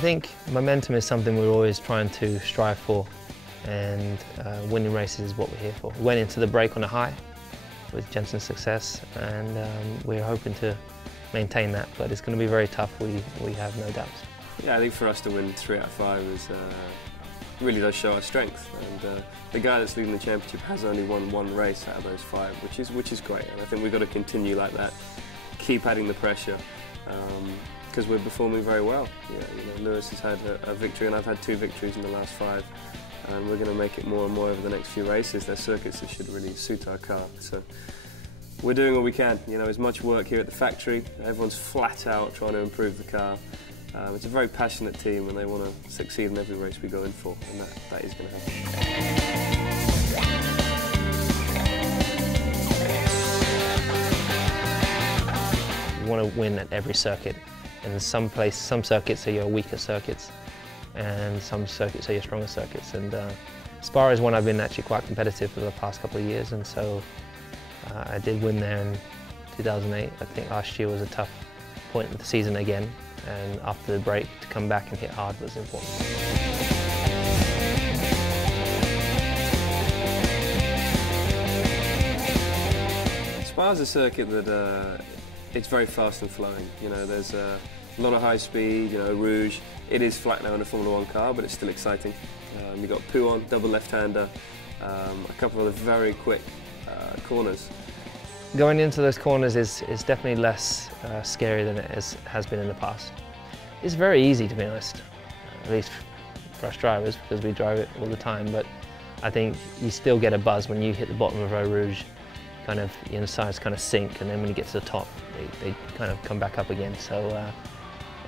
I think momentum is something we're always trying to strive for, and winning races is what we're here for. We went into the break on a high with Jenson's success, and we're hoping to maintain that, but it's going to be very tough, we have no doubts. Yeah, I think for us to win 3 out of 5 really does show our strength, and the guy that's leading the championship has only won 1 race out of those 5, which is great, and I think we've got to continue like that, keep adding the pressure, because we're performing very well. Yeah, you know, Lewis has had a victory, and I've had 2 victories in the last 5, and we're going to make it more and more over the next few races. They're circuits that should really suit our car, so we're doing what we can. You know, there's much work here at the factory. Everyone's flat out trying to improve the car. It's a very passionate team, and they want to succeed in every race we go in for, and that is going to happen. You want to win at every circuit, and some circuits are your weaker circuits, and some circuits are your stronger circuits. And Spa is one I've been actually quite competitive for the past couple of years, and so I did win there in 2008. I think last year was a tough point of the season again, and after the break to come back and hit hard was important. Spa is a circuit that it's very fast and flowing. You know, there's a lot of high speed. You know, Rouge. It is flat now in a Formula 1 car, but it's still exciting. You've got Pouon, double left-hander, a couple of very quick corners. Going into those corners is definitely less scary than it has been in the past. It's very easy, to be honest, at least for us drivers, because we drive it all the time, but I think you still get a buzz when you hit the bottom of Eau Rouge. Kind of, your insides kind of sink, and then when you get to the top, they kind of come back up again. So,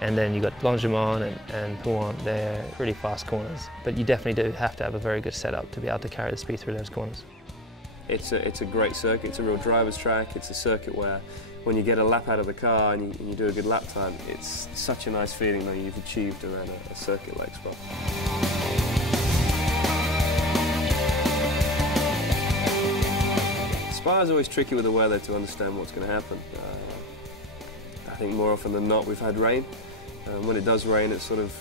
and then you've got Longement and Pouon. They're really fast corners, but you definitely do have to have a very good setup to be able to carry the speed through those corners. It's a great circuit. It's a real driver's track. It's a circuit where when you get a lap out of the car and you do a good lap time, it's such a nice feeling that you've achieved around a circuit like Spa. Spa is always tricky with the weather to understand what's going to happen. I think more often than not we've had rain. When it does rain, it sort of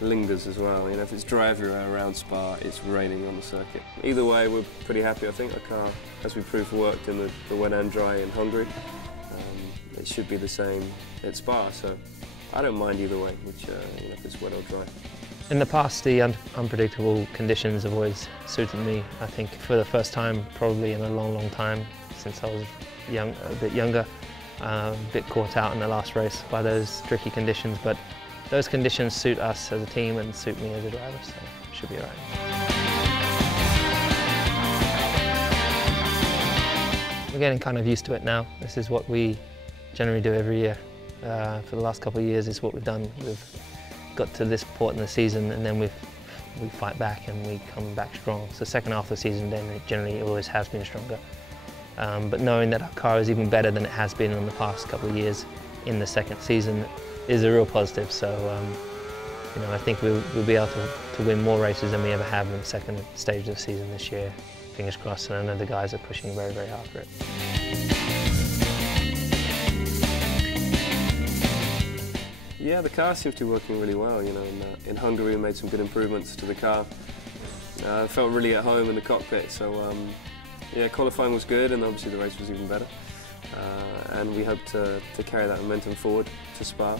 lingers as well. You know, if it's dry everywhere around Spa, it's raining on the circuit. Either way, we're pretty happy. I think our car, as we proved, worked in the wet and dry in Hungary. It should be the same at Spa, so I don't mind either way, which you know, if it's wet or dry. In the past, the unpredictable conditions have always suited me. I think for the first time, probably in a long time, since I was a bit younger, a bit caught out in the last race by those tricky conditions, but those conditions suit us as a team and suit me as a driver, so it should be all right. We're getting kind of used to it now. This is what we generally do every year. For the last couple of years, it's what we've done. We've got to this point in the season, and then we fight back and we come back strong. So second half of the season, then it generally always has been stronger. But knowing that our car is even better than it has been in the past couple of years in the second season is a real positive. So you know, I think we'll be able to win more races than we ever have in the second stage of the season this year. Fingers crossed, and I know the guys are pushing very hard for it. Yeah, the car seems to be working really well. You know, in Hungary we made some good improvements to the car. I felt really at home in the cockpit, so yeah, qualifying was good, and obviously the race was even better. And we hope to carry that momentum forward to Spa.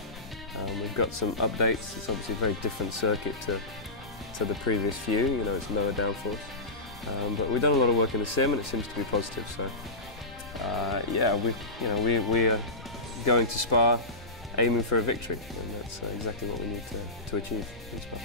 We've got some updates. It's obviously a very different circuit to the previous few. You know, it's lower downforce. But we've done a lot of work in the sim, and it seems to be positive. So yeah, we are going to Spa aiming for a victory, and that's exactly what we need to achieve in Spa.